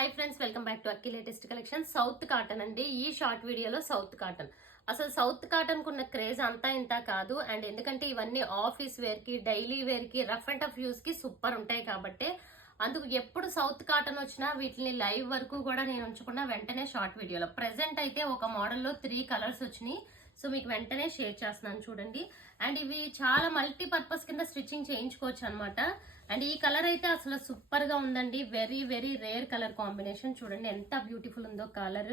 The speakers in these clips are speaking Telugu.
Hi friends, welcome back to Akki latest collection. South cotton అండి. ఈ షార్ట్ వీడియోలో సౌత్ కాటన్. అసలు సౌత్ కాటన్ కున్న క్రేజ్ అంతా ఇంత కాదు. అండ్ ఎందుకంటే ఇవన్నీ ఆఫీస్ వేర్ కి, డైలీ వేర్ కి, రఫ్ అండ్ టఫ్ యూస్ కి సూపర్ ఉంటాయి కాబట్టి అందుకు ఎప్పుడు సౌత్ కాటన్ వచ్చినా వీటిని లైవ్ వరకు కూడా నేను ఉంచకుండా వెంటనే షార్ట్ వీడియోలో ప్రెసెంట్ అయితే ఒక మోడల్లో 3 కలర్స్ వచ్చినాయి. సో మీకు వెంటనే షేర్ చేస్తున్నాను చూడండి. అండ్ ఇవి చాలా మల్టీపర్పస్ కింద స్టిచ్చింగ్ చేయించుకోవచ్చు అనమాట. అండ్ ఈ కలర్ అయితే అసలు సూపర్ గా ఉందండి. Very very rare colour combination. చూడండి ఎంత బ్యూటిఫుల్ ఉందో కలర్.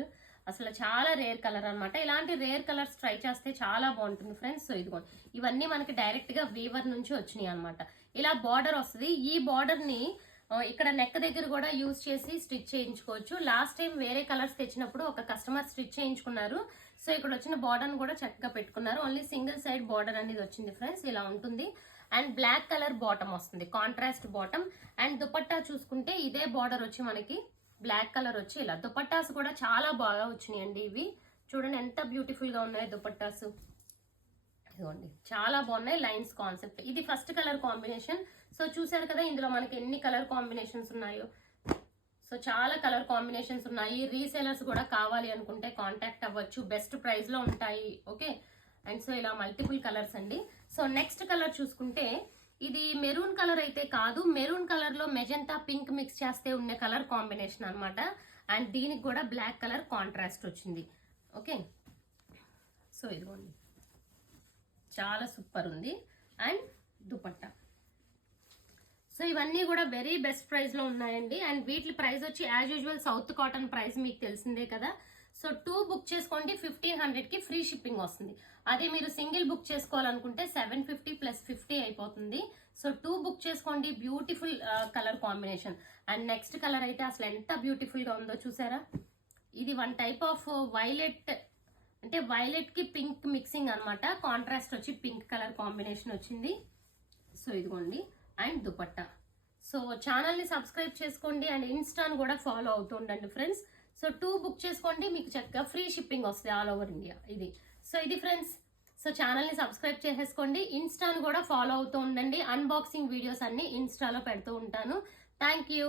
అసలు చాలా రేర్ కలర్ అనమాట. ఇలాంటి రేర్ కలర్స్ ట్రై చేస్తే చాలా బాగుంటుంది ఫ్రెండ్స్. సో ఇదిగోండి, ఇవన్నీ మనకి డైరెక్ట్ గా వీవర్ నుంచి వచ్చినాయి అనమాట. ఇలా బార్డర్ వస్తుంది. ఈ బార్డర్ ని ఇక్కడ నెక్ దగ్గర కూడా యూజ్ చేసి స్టిచ్ చేయించుకోవచ్చు. లాస్ట్ టైం వేరే కలర్స్ తెచ్చినప్పుడు ఒక కస్టమర్ స్టిచ్ చేయించుకున్నారు. సో ఇక్కడ వచ్చిన బార్డర్ కూడా చక్కగా పెట్టుకున్నారు. ఓన్లీ సింగిల్ సైడ్ బార్డర్ అనేది వచ్చింది ఫ్రెండ్స్. ఇలా ఉంటుంది. అండ్ బ్లాక్ కలర్ బాటమ్ వస్తుంది, కాంట్రాస్ట్ బాటమ్. అండ్ దుపట్టా చూసుకుంటే ఇదే బార్డర్ వచ్చి మనకి బ్లాక్ కలర్ వచ్చి ఇలా. దుపట్టాస్ కూడా చాలా బాగా వచ్చినాయండి. ఇవి చూడండి ఎంత బ్యూటిఫుల్ గా ఉన్నాయో దుపట్టాస్. ఇదిగోండి చాలా బాగున్నాయి. Lines concept. ఇది ఫస్ట్ కలర్ కాంబినేషన్. సో చూసారు కదా ఇందులో మనకి ఎన్ని కలర్ కాంబినేషన్స్ ఉన్నాయో. సో చాలా కలర్ కాంబినేషన్స్ ఉన్నాయి. రీసేలర్స్ కూడా కావాలి అనుకుంటే కాంటాక్ట్ అవ్వచ్చు. బెస్ట్ ప్రైస్ లో ఉంటాయి. ఓకే. అండ్ సో ఇలా మల్టిపుల్ కలర్స్ అండి. సో నెక్స్ట్ కలర్ చూసుకుంటే ఇది మెరూన్ కలర్ అయితే కాదు. మెరూన్ కలర్ లో మెజెంటా పింక్ మిక్స్ చేస్తే ఉన్న కలర్ కాంబినేషన్ అనమాట. అండ్ దీనికి కూడా బ్లాక్ కలర్ కాంట్రాస్ట్ వచ్చింది. ఓకే. సో ఇదిగోండి చాలా సూపర్ ఉంది. అండ్ దుపట్టా. సో ఇవన్నీ కూడా వెరీ బెస్ట్ ప్రైస్ లో ఉన్నాయండి. అండ్ వీటి ప్రైస్ వచ్చి as usual south cotton price మీకు తెలిసిందే కదా. సో 2 బుక్ చేసుకోండి 1500 కి ఫ్రీ షిప్పింగ్ వస్తుంది. అదే మీరు సింగిల్ బుక్ చేసుకోవాలనుకుంటే 750 ప్లస్ 50 అయిపోతుంది. సో 2 బుక్ చేసుకోండి. Beautiful colour combination. And next colour అయితే అసలు ఎంత బ్యూటిఫుల్ గా ఉందో చూసారా. ఇది వన్ టైప్ ఆఫ్ వైలెట్, అంటే వైలెట్ కి పింక్ మిక్సింగ్ అనమాట. కాంట్రాస్ట్ వచ్చి పింక్ కలర్ కాంబినేషన్ వచ్చింది. సో ఇదిగోండి. అండ్ దుపట్టా. సో ఛానల్ ని సబ్స్క్రైబ్ చేసుకోండి. అండ్ ఇన్స్టాను కూడా ఫాలో అవుతూ ఉండండి ఫ్రెండ్స్. సో 2 బుక్ చేసుకోండి, మీకు చక్కగా ఫ్రీ షిప్పింగ్ వస్తుంది ఆల్ ఓవర్ ఇండియా. ఇది సో ఇది ఫ్రెండ్స్. సో ఛానల్ ని సబ్స్క్రైబ్ చేసేసుకోండి. ఇన్స్టాను కూడా ఫాలో అవుతూ ఉండండి. అన్బాక్సింగ్ వీడియోస్ అన్ని ఇన్స్టాలో పెడుతూ ఉంటాను. Thank you.